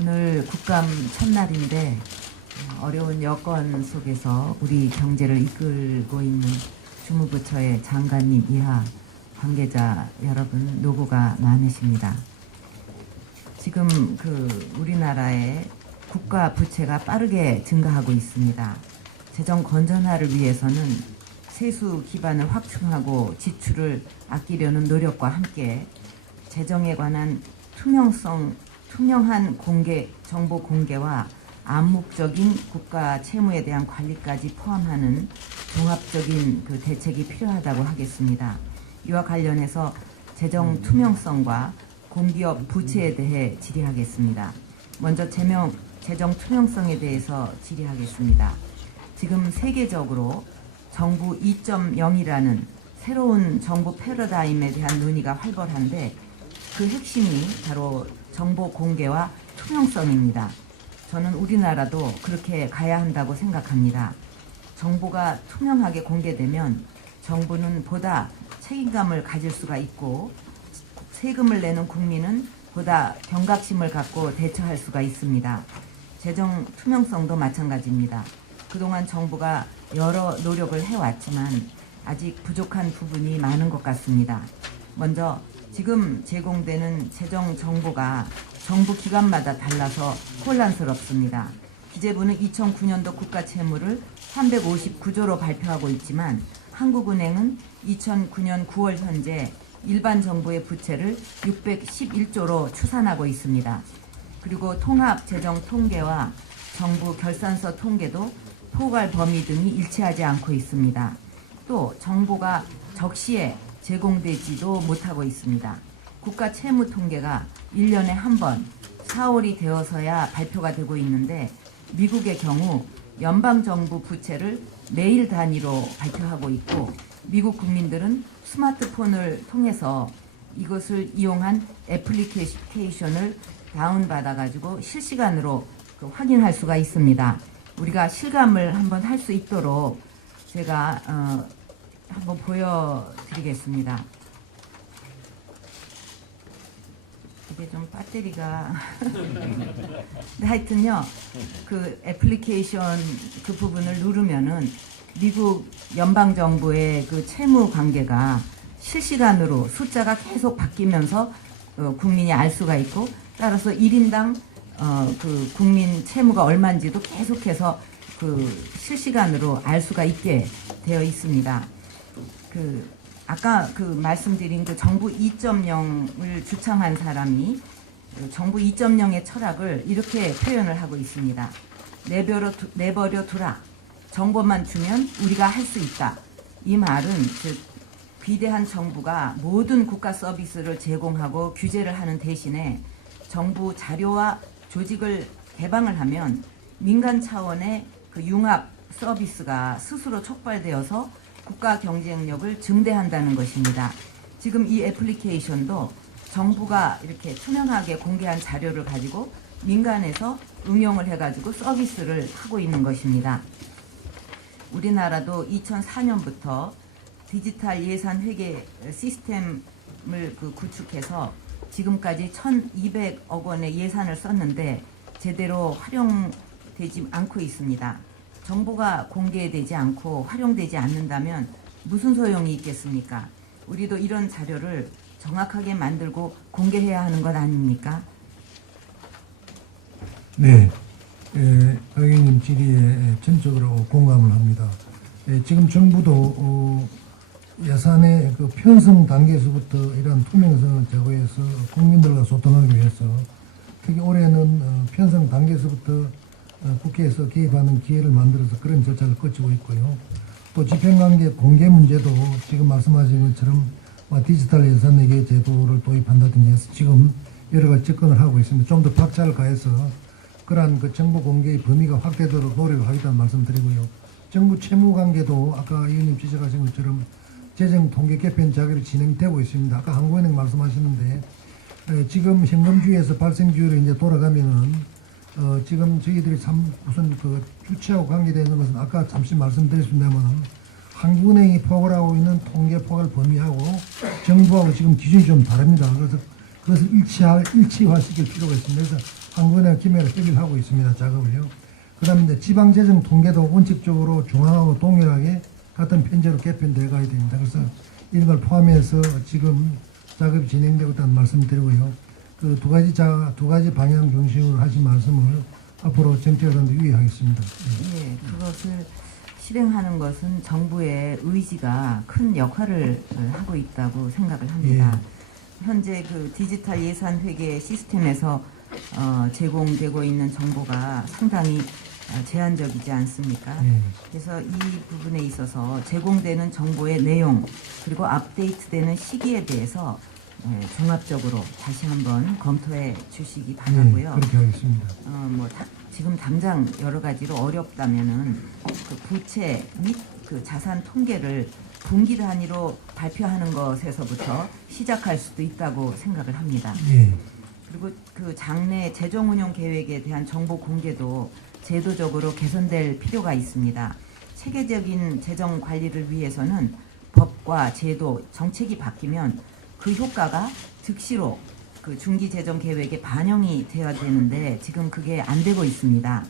오늘 국감 첫날인데 어려운 여건 속에서 우리 경제를 이끌고 있는 주무부처의 장관님 이하 관계자 여러분 노고가 많으십니다. 지금 우리나라의 국가 부채가 빠르게 증가하고 있습니다. 재정 건전화를 위해서는 세수 기반을 확충하고 지출을 아끼려는 노력과 함께 재정에 관한 투명한 정보 공개와 암묵적인 국가 채무에 대한 관리까지 포함하는 종합적인 대책이 필요하다고 하겠습니다. 이와 관련해서 재정 투명성과 공기업 부채에 대해 질의하겠습니다. 먼저 재정 투명성에 대해서 질의하겠습니다. 지금 세계적으로 정부 2.0이라는 새로운 정부 패러다임에 대한 논의가 활발한데 그 핵심이 바로 정보 공개와 투명성입니다. 저는 우리나라도 그렇게 가야 한다고 생각합니다. 정보가 투명하게 공개되면 정부는 보다 책임감을 가질 수가 있고 세금을 내는 국민은 보다 경각심을 갖고 대처할 수가 있습니다. 재정 투명성도 마찬가지입니다. 그동안 정부가 여러 노력을 해왔지만 아직 부족한 부분이 많은 것 같습니다. 먼저 지금 제공되는 재정 정보가 정부 기관마다 달라서 혼란스럽습니다. 기재부는 2009년도 국가 채무를 359조로 발표하고 있지만 한국은행은 2009년 9월 현재 일반 정부의 부채를 611조로 추산하고 있습니다. 그리고 통합재정통계와 정부 결산서 통계도 포괄 범위 등이 일치하지 않고 있습니다. 또 정보가 적시에 제공되지도 못하고 있습니다. 국가 채무 통계가 1년에 한 번 4월이 되어서야 발표가 되고 있는데 미국의 경우 연방정부 부채를 매일 단위로 발표하고 있고 미국 국민들은 스마트폰을 통해서 이것을 이용한 애플리케이션을 다운받아가지고 실시간으로 확인할 수가 있습니다. 우리가 실감을 한번 할 수 있도록 제가 한번 보여드리겠습니다. 이게 좀 배터리가 근데 하여튼요 그 애플리케이션 그 부분을 누르면은 미국 연방정부의 그 채무 관계가 실시간으로 숫자가 계속 바뀌면서 국민이 알 수가 있고 따라서 1인당 그 국민 채무가 얼마인지도 계속해서 실시간으로 알 수가 있게 되어 있습니다. 아까 말씀드린 정부 2.0을 주창한 사람이 정부 2.0의 철학을 이렇게 표현을 하고 있습니다. 내버려 두라. 정보만 주면 우리가 할 수 있다. 이 말은 비대한 정부가 모든 국가 서비스를 제공하고 규제를 하는 대신에 정부 자료와 조직을 개방을 하면 민간 차원의 융합 서비스가 스스로 촉발되어서 국가 경쟁력을 증대한다는 것입니다. 지금 이 애플리케이션도 정부가 이렇게 투명하게 공개한 자료를 가지고 민간에서 응용을 해가지고 서비스를 하고 있는 것입니다. 우리나라도 2004년부터 디지털 예산 회계 시스템을 구축해서 지금까지 1,200억 원의 예산을 썼는데 제대로 활용되지 않고 있습니다. 정보가 공개되지 않고 활용되지 않는다면 무슨 소용이 있겠습니까? 우리도 이런 자료를 정확하게 만들고 공개해야 하는 것 아닙니까? 네, 박 의원님 질의에 전적으로 공감을 합니다. 지금 정부도 예산의 편성 단계에서부터 이러한 투명성을 제고해서 국민들과 소통하기 위해서 특히 올해는 편성 단계에서부터 국회에서 개입하는 기회를 만들어서 그런 절차를 거치고 있고요. 또 집행관계 공개 문제도 지금 말씀하신 것처럼 디지털 예산회계 제도를 도입한다든지 해서 지금 여러 가지 접근을 하고 있습니다. 좀 더 박차를 가해서 그러한 정보 공개의 범위가 확대되도록 노력을 하겠다는 말씀 드리고요. 정부 채무 관계도 아까 의원님 지적하신 것처럼 재정 통계 개편 작업이 진행되고 있습니다. 아까 한국은행 말씀하셨는데 지금 현금주의에서 발생주의로 이제 돌아가면은 지금 저희들이 우선 주체하고 관계되는 것은 아까 잠시 말씀드렸습니다만 한국은행이 포괄하고 있는 통계 포괄 범위하고 정부하고 지금 기준이 좀 다릅니다. 그래서 그것을 일치화시킬 필요가 있습니다. 그래서 한 번에 김해를 해결하고 있습니다. 작업을요. 그 다음에 이제 지방재정 통계도 원칙적으로 중앙하고 동일하게 같은 편제로 개편되어 가야 됩니다. 그래서 이런 걸 포함해서 지금 작업이 진행되고 있다는 말씀을 드리고요. 그 두 가지 방향 중심으로 하신 말씀을 앞으로 정책하는데 유의하겠습니다. 예, 그것을 실행하는 것은 정부의 의지가 큰 역할을 하고 있다고 생각을 합니다. 현재 그 디지털 예산 회계 시스템에서 제공되고 있는 정보가 상당히 제한적이지 않습니까? 그래서 이 부분에 있어서 제공되는 정보의 내용 그리고 업데이트되는 시기에 대해서 종합적으로 다시 한번 검토해 주시기 바라고요. 그렇게 하겠습니다. 지금 당장 여러 가지로 어렵다면은 그 부채 및 그 자산 통계를 분기 단위로 발표하는 것에서부터 시작할 수도 있다고 생각을 합니다. 그리고 그 장래 재정 운용 계획에 대한 정보 공개도 제도적으로 개선될 필요가 있습니다. 체계적인 재정 관리를 위해서는 법과 제도, 정책이 바뀌면 그 효과가 즉시로 그 중기 재정 계획에 반영이 되어야 되는데 지금 그게 안 되고 있습니다.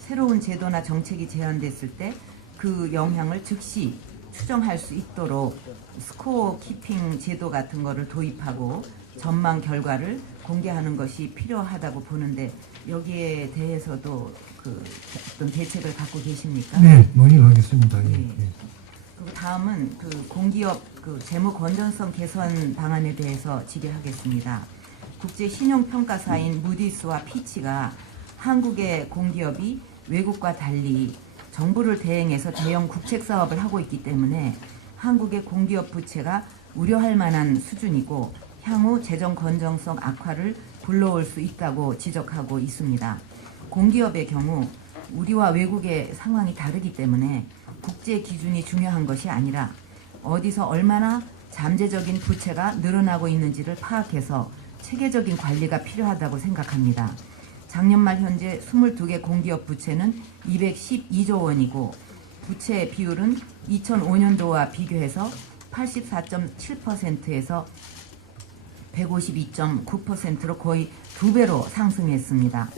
새로운 제도나 정책이 제안됐을 때 그 영향을 즉시 추정할 수 있도록 스코어 키핑 제도 같은 거를 도입하고 전망 결과를 공개하는 것이 필요하다고 보는데 여기에 대해서도 그 어떤 대책을 갖고 계십니까? 네, 논의를 하겠습니다. 그리고 다음은 그 공기업 그 재무 건전성 개선 방안에 대해서 질의하겠습니다. 국제 신용 평가사인 무디스와 피치가 한국의 공기업이 외국과 달리 정부를 대행해서 대형 국책 사업을 하고 있기 때문에 한국의 공기업 부채가 우려할 만한 수준이고 향후 재정 건전성 악화를 불러올 수 있다고 지적하고 있습니다. 공기업의 경우 우리와 외국의 상황이 다르기 때문에 국제 기준이 중요한 것이 아니라 어디서 얼마나 잠재적인 부채가 늘어나고 있는지를 파악해서 체계적인 관리가 필요하다고 생각합니다. 작년 말 현재 22개 공기업 부채는 212조 원이고 부채 비율은 2005년도와 비교해서 84.7%에서 152.9%로 거의 2배로 상승했습니다.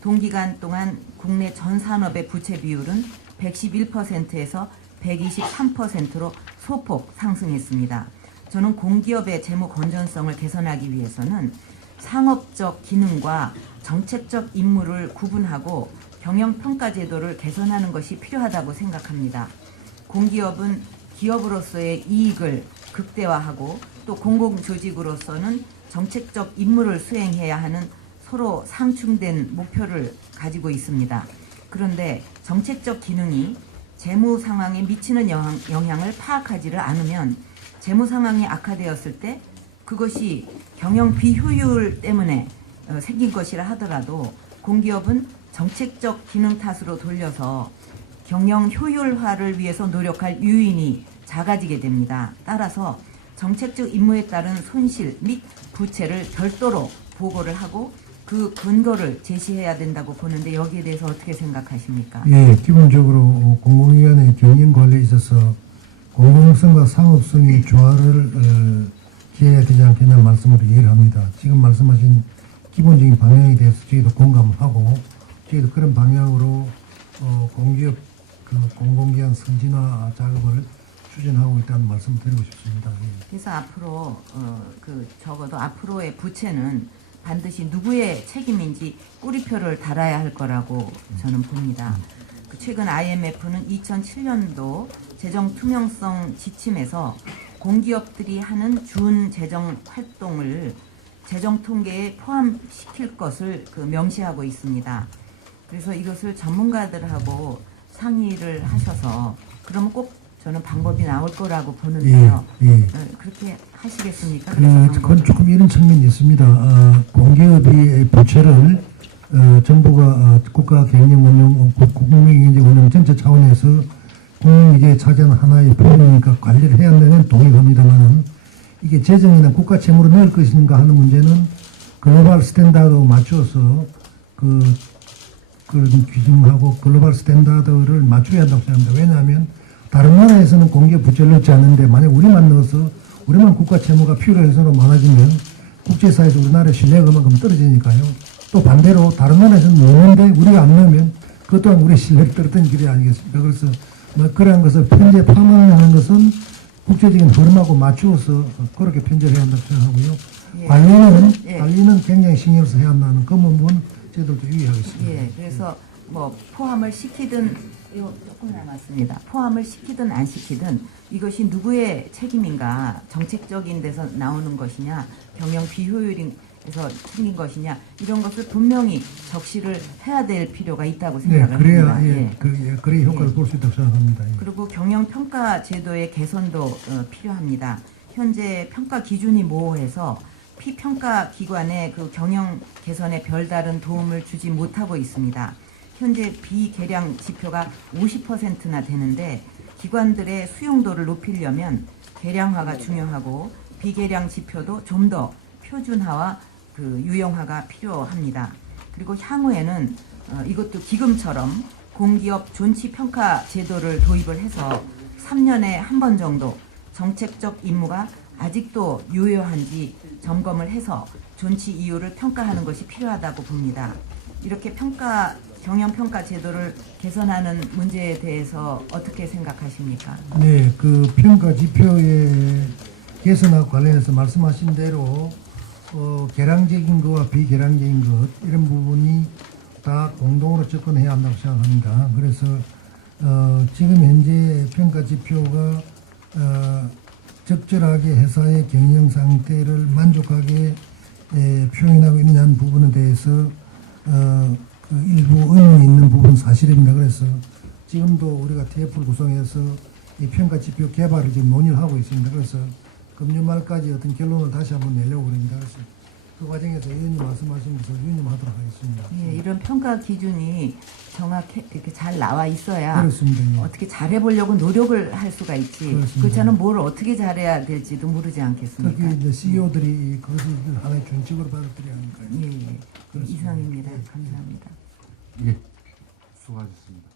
동기간 동안 국내 전 산업의 부채 비율은 111%에서 123%로 소폭 상승했습니다. 저는 공기업의 재무 건전성을 개선하기 위해서는 상업적 기능과 정책적 임무를 구분하고 경영평가 제도를 개선하는 것이 필요하다고 생각합니다. 공기업은 기업으로서의 이익을 극대화하고 또 공공조직으로서는 정책적 임무를 수행해야 하는 서로 상충된 목표를 가지고 있습니다. 그런데 정책적 기능이 재무 상황에 미치는 영향을 파악하지를 않으면 재무 상황이 악화되었을 때 그것이 경영 비효율 때문에 생긴 것이라 하더라도 공기업은 정책적 기능 탓으로 돌려서 경영 효율화를 위해서 노력할 유인이 작아지게 됩니다. 따라서 정책적 임무에 따른 손실 및 부채를 별도로 보고를 하고 그 근거를 제시해야 된다고 보는데 여기에 대해서 어떻게 생각하십니까? 예, 기본적으로 공공기관의 경영 관리에 있어서 공공성과 상업성의 조화를 기해야 되지 않겠냐는 말씀으로 이해를 합니다. 지금 말씀하신 기본적인 방향에 대해서 저희도 공감을 하고 저희도 그런 방향으로 공기업 공공기관 선진화 작업을 추진하고 있다는 말씀을 드리고 싶습니다. 예. 그래서 앞으로 적어도 앞으로의 부채는 반드시 누구의 책임인지 꼬리표를 달아야 할 거라고 저는 봅니다. 최근 IMF는 2007년도 재정 투명성 지침에서 공기업들이 하는 준 재정 활동을 재정 통계에 포함시킬 것을 명시하고 있습니다. 그래서 이것을 전문가들하고 상의를 하셔서 그러면 꼭 저는 방법이 나올 거라고 보는데요. 그렇게 하시겠습니까? 그건 조금 이런 측면이 있습니다. 공기업이 부채를 정부가 국가 경영 운영, 국민경제 운영 전체 차원에서 국민에게 차지하는 하나의 부분이니까 관리를 해야 한다는 동의합니다만 이게 재정이나 국가 채무로 넣을 것인가 하는 문제는 글로벌 스탠다드에 맞춰서 그런 기준하고 글로벌 스탠다드를 맞춰야 한다고 생각합니다. 왜냐하면 다른 나라에서는 공기업 부채를 넣지 않는데 만약 우리만 넣어서 우리만 국가 채무가 필요해서로 많아지면 국제사회에서 우리나라의 신뢰가 그만큼 떨어지니까요. 또 반대로 다른 나라에서는 넣는데 우리가 안 넣으면 그것 또한 우리의 신뢰를 떨어뜨리는 길이 아니겠습니까? 그래서 뭐 그러한 것을 편제 파문하는 것은 국제적인 흐름하고 맞추어서 그렇게 편제를 해야 한다고 생각하고요. 예. 관리는 굉장히 신경 써야 한다는 그 부분 저희들도 유의하겠습니다. 예, 그래서 뭐 포함을 시키든 이거 조금 남았습니다. 포함을 시키든 안 시키든 이것이 누구의 책임인가, 정책적인 데서 나오는 것이냐, 경영 비효율에서 생긴 것이냐, 이런 것을 분명히 적시를 해야 될 필요가 있다고 네, 생각을 그래야 합니다. 그래야 효과를 예. 볼 수 있다고 생각합니다. 예. 그리고 경영 평가 제도의 개선도 필요합니다. 현재 평가 기준이 모호해서 피평가 기관의 그 경영 개선에 별다른 도움을 주지 못하고 있습니다. 현재 비계량 지표가 50%나 되는데 기관들의 수용도를 높이려면 계량화가 중요하고 비계량 지표도 좀 더 표준화와 그 유형화가 필요합니다. 그리고 향후에는 이것도 기금처럼 공기업 존치 평가 제도를 도입을 해서 3년에 한 번 정도 정책적 임무가 아직도 유효한지 점검을 해서 존치 이유를 평가하는 것이 필요하다고 봅니다. 이렇게 경영 평가 제도를 개선하는 문제에 대해서 어떻게 생각하십니까? 네, 그 평가 지표의 개선과 관련해서 말씀하신 대로 계량적인 것과 비계량적인 것 이런 부분이 다 공동으로 접근해야 한다고 생각합니다. 그래서 지금 현재 평가 지표가 적절하게 회사의 경영 상태를 만족하게 표현하고 있는 부분에 대해서 그 일부 의문이 있는 부분 사실입니다. 그래서 지금도 우리가 TF를 구성해서 이 평가 지표 개발을 지금 논의를 하고 있습니다. 그래서 금년 말까지 어떤 결론을 다시 한번 내려고 합니다. 그래서 그 과정에서 의원님 말씀하신 것을 유념하도록 하겠습니다. 예, 이런 평가 기준이 정확히 이렇게 잘 나와 있어야 그렇습니다. 예. 어떻게 잘해보려고 노력을 할 수가 있지. 그렇습니다. 그렇지 않으면 뭘 어떻게 잘해야 될지도 모르지 않겠습니까? 특히 이제 CEO들이 그것을 하나의 준칙으로 받아들여야 하니까요. 예, 예. 그렇습니다. 이상입니다. 감사합니다. 예, 수고하셨습니다.